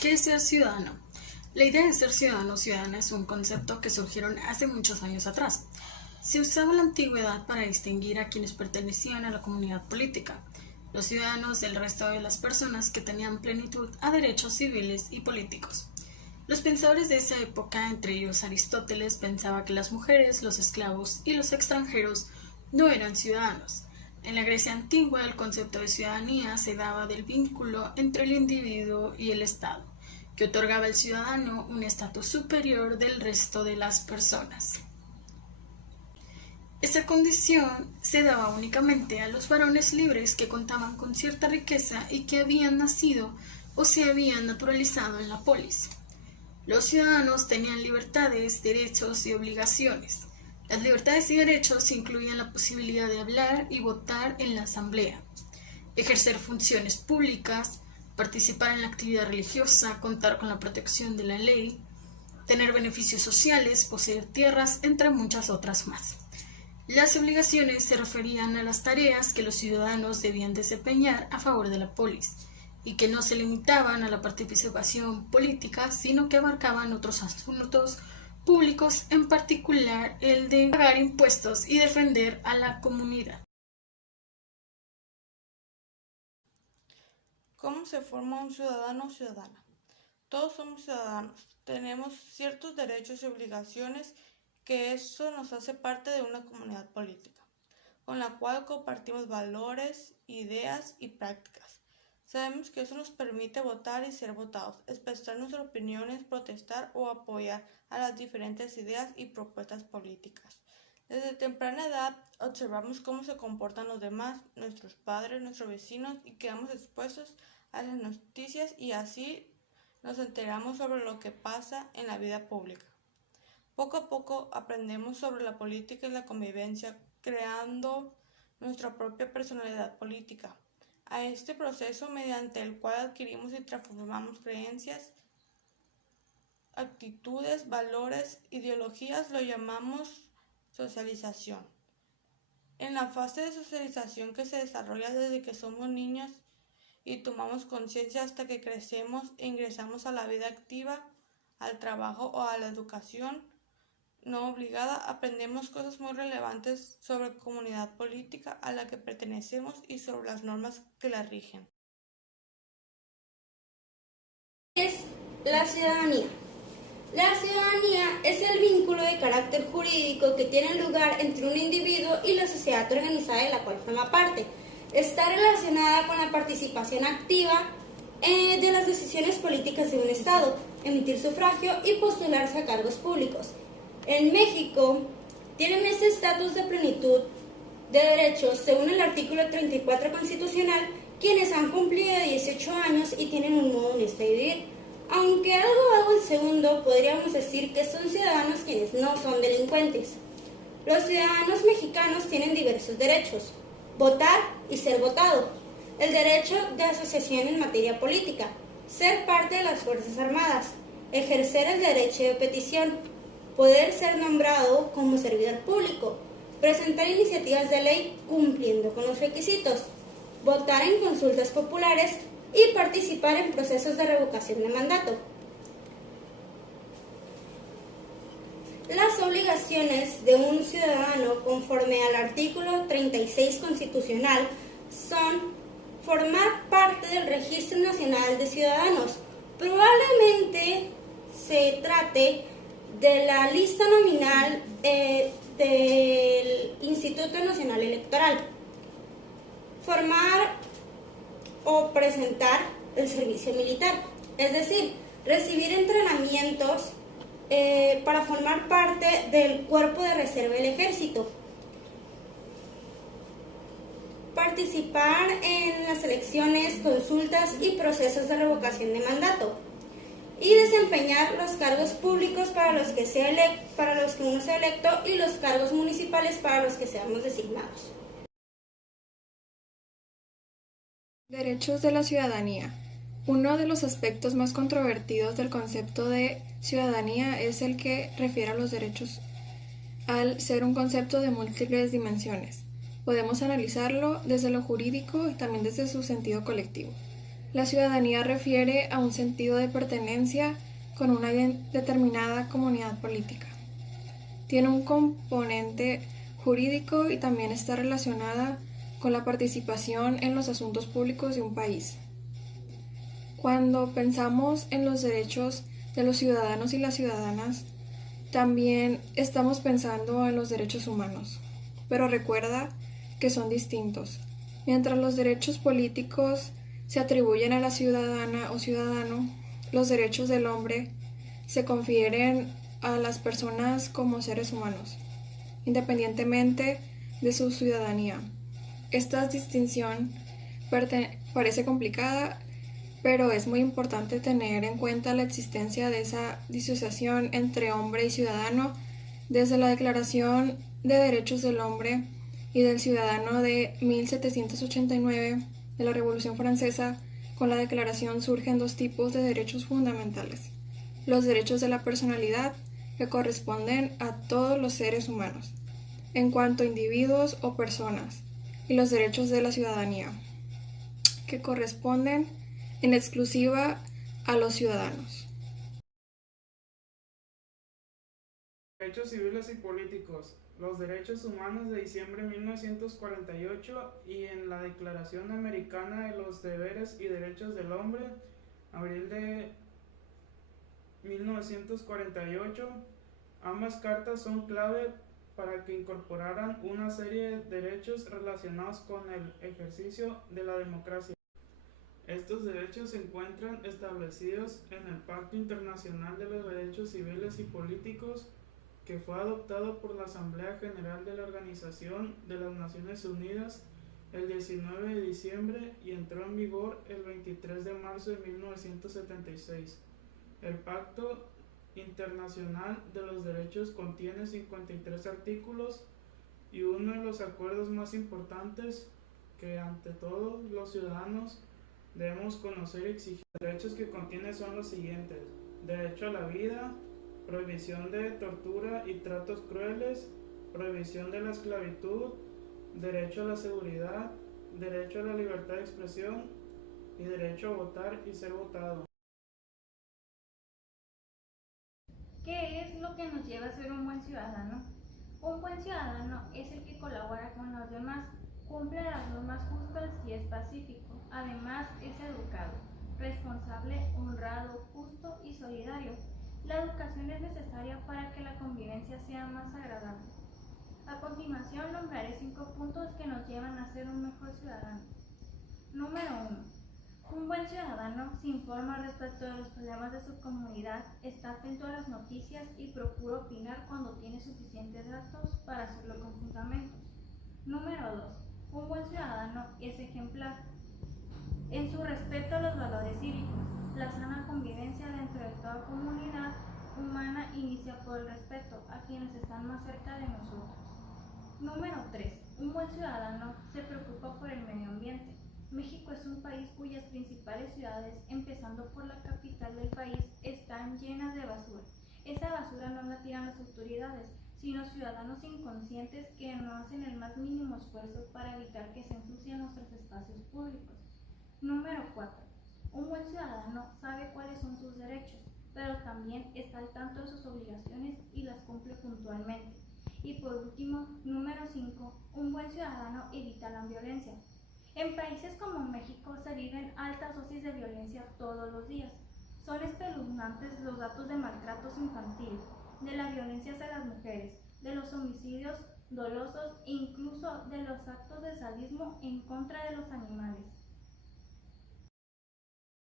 ¿Qué es ser ciudadano? La idea de ser ciudadano o ciudadana es un concepto que surgieron hace muchos años atrás. Se usaba en la antigüedad para distinguir a quienes pertenecían a la comunidad política, los ciudadanos del resto de las personas que tenían plenitud a derechos civiles y políticos. Los pensadores de esa época, entre ellos Aristóteles, pensaba que las mujeres, los esclavos y los extranjeros no eran ciudadanos. En la Grecia antigua, el concepto de ciudadanía se daba del vínculo entre el individuo y el Estado, que otorgaba al ciudadano un estatus superior del resto de las personas. Esta condición se daba únicamente a los varones libres que contaban con cierta riqueza y que habían nacido o se habían naturalizado en la polis. Los ciudadanos tenían libertades, derechos y obligaciones. Las libertades y derechos incluían la posibilidad de hablar y votar en la asamblea, ejercer funciones públicas, participar en la actividad religiosa, contar con la protección de la ley, tener beneficios sociales, poseer tierras, entre muchas otras más. Las obligaciones se referían a las tareas que los ciudadanos debían desempeñar a favor de la polis, y que no se limitaban a la participación política, sino que abarcaban otros asuntos públicos, en particular el de pagar impuestos y defender a la comunidad. ¿Cómo se forma un ciudadano o ciudadana? Todos somos ciudadanos, tenemos ciertos derechos y obligaciones que eso nos hace parte de una comunidad política, con la cual compartimos valores, ideas y prácticas. Sabemos que eso nos permite votar y ser votados, expresar nuestras opiniones, protestar o apoyar a las diferentes ideas y propuestas políticas. Desde temprana edad observamos cómo se comportan los demás, nuestros padres, nuestros vecinos, y quedamos expuestos a las noticias y así nos enteramos sobre lo que pasa en la vida pública. Poco a poco aprendemos sobre la política y la convivencia, creando nuestra propia personalidad política. A este proceso mediante el cual adquirimos y transformamos creencias, actitudes, valores, ideologías, lo llamamos socialización. En la fase de socialización que se desarrolla desde que somos niños y tomamos conciencia hasta que crecemos e ingresamos a la vida activa, al trabajo o a la educación no obligada, aprendemos cosas muy relevantes sobre la comunidad política a la que pertenecemos y sobre las normas que la rigen. ¿Qué es la ciudadanía? La ciudadanía es el vínculo de carácter jurídico que tiene lugar entre un individuo y la sociedad organizada de la cual forma parte. Está relacionada con la participación activa de las decisiones políticas de un Estado, emitir sufragio y postularse a cargos públicos. En México tienen este estatus de plenitud de derechos según el artículo 34 constitucional quienes han cumplido 18 años y tienen un modo honesto de vivir. Aunque algo vago el segundo, podríamos decir que son ciudadanos quienes no son delincuentes. Los ciudadanos mexicanos tienen diversos derechos: votar y ser votado, el derecho de asociación en materia política, ser parte de las Fuerzas Armadas, ejercer el derecho de petición, poder ser nombrado como servidor público, presentar iniciativas de ley cumpliendo con los requisitos, votar en consultas populares y participar en procesos de revocación de mandato. Las obligaciones de un ciudadano conforme al artículo 36 constitucional son formar parte del Registro Nacional de Ciudadanos. Probablemente se trate de la lista nominal del Instituto Nacional Electoral. Formar o presentar el servicio militar, es decir, recibir entrenamientos para formar parte del cuerpo de reserva del ejército, participar en las elecciones, consultas y procesos de revocación de mandato y desempeñar los cargos públicos para los que uno sea electo y los cargos municipales para los que seamos designados. Derechos de la ciudadanía. Uno de los aspectos más controvertidos del concepto de ciudadanía es el que refiere a los derechos, al ser un concepto de múltiples dimensiones. Podemos analizarlo desde lo jurídico y también desde su sentido colectivo. La ciudadanía refiere a un sentido de pertenencia con una determinada comunidad política. Tiene un componente jurídico y también está relacionada con la participación en los asuntos públicos de un país. Cuando pensamos en los derechos de los ciudadanos y las ciudadanas, también estamos pensando en los derechos humanos, pero recuerda que son distintos. Mientras los derechos políticos se atribuyen a la ciudadana o ciudadano, los derechos del hombre se confieren a las personas como seres humanos, independientemente de su ciudadanía. Esta distinción parece complicada, pero es muy importante tener en cuenta la existencia de esa disociación entre hombre y ciudadano desde la Declaración de Derechos del Hombre y del Ciudadano de 1789 de la Revolución Francesa. Con la declaración surgen dos tipos de derechos fundamentales: los derechos de la personalidad, que corresponden a todos los seres humanos, en cuanto a individuos o personas, y los derechos de la ciudadanía, que corresponden en exclusiva a los ciudadanos. Derechos civiles y políticos. Los derechos humanos de diciembre de 1948 y en la Declaración Americana de los Deberes y Derechos del Hombre, abril de 1948. Ambas cartas son clave para que incorporaran una serie de derechos relacionados con el ejercicio de la democracia. Estos derechos se encuentran establecidos en el Pacto Internacional de los Derechos Civiles y Políticos, que fue adoptado por la Asamblea General de la Organización de las Naciones Unidas el 19 de diciembre y entró en vigor el 23 de marzo de 1976. El Pacto Internacional de los Derechos contiene 53 artículos y uno de los acuerdos más importantes que ante todo los ciudadanos debemos conocer y exigir. Los derechos que contiene son los siguientes: derecho a la vida, prohibición de tortura y tratos crueles, prohibición de la esclavitud, derecho a la seguridad, derecho a la libertad de expresión y derecho a votar y ser votado. ¿Qué es lo que nos lleva a ser un buen ciudadano? Un buen ciudadano es el que colabora con los demás, cumple las normas justas y es pacífico. Además, es educado, responsable, honrado, justo y solidario. La educación es necesaria para que la convivencia sea más agradable. A continuación, nombraré 5 puntos que nos llevan a ser un mejor ciudadano. Número 1. Un buen ciudadano se informa respecto de los problemas de su comunidad, está atento a las noticias y procura opinar cuando tiene suficientes datos para hacerlo con fundamentos. Número 2. Un buen ciudadano es ejemplar en su respeto a los valores cívicos. La sana convivencia dentro de toda comunidad humana inicia por el respeto a quienes están más cerca de nosotros. Número 3. Un buen ciudadano se preocupa por el medio ambiente. México es un país cuyas principales ciudades, empezando por la capital del país, están llenas de basura. Esa basura no la tiran las autoridades, sino ciudadanos inconscientes que no hacen el más mínimo esfuerzo para evitar que se ensucien nuestros espacios públicos. Número 4. Un buen ciudadano sabe cuáles son sus derechos, pero también está al tanto de sus obligaciones y las cumple puntualmente. Y por último, número 5. Un buen ciudadano evita la violencia. En países como México se viven altas dosis de violencia todos los días. Son espeluznantes los datos de maltratos infantiles, de la violencia hacia las mujeres, de los homicidios dolosos e incluso de los actos de sadismo en contra de los animales.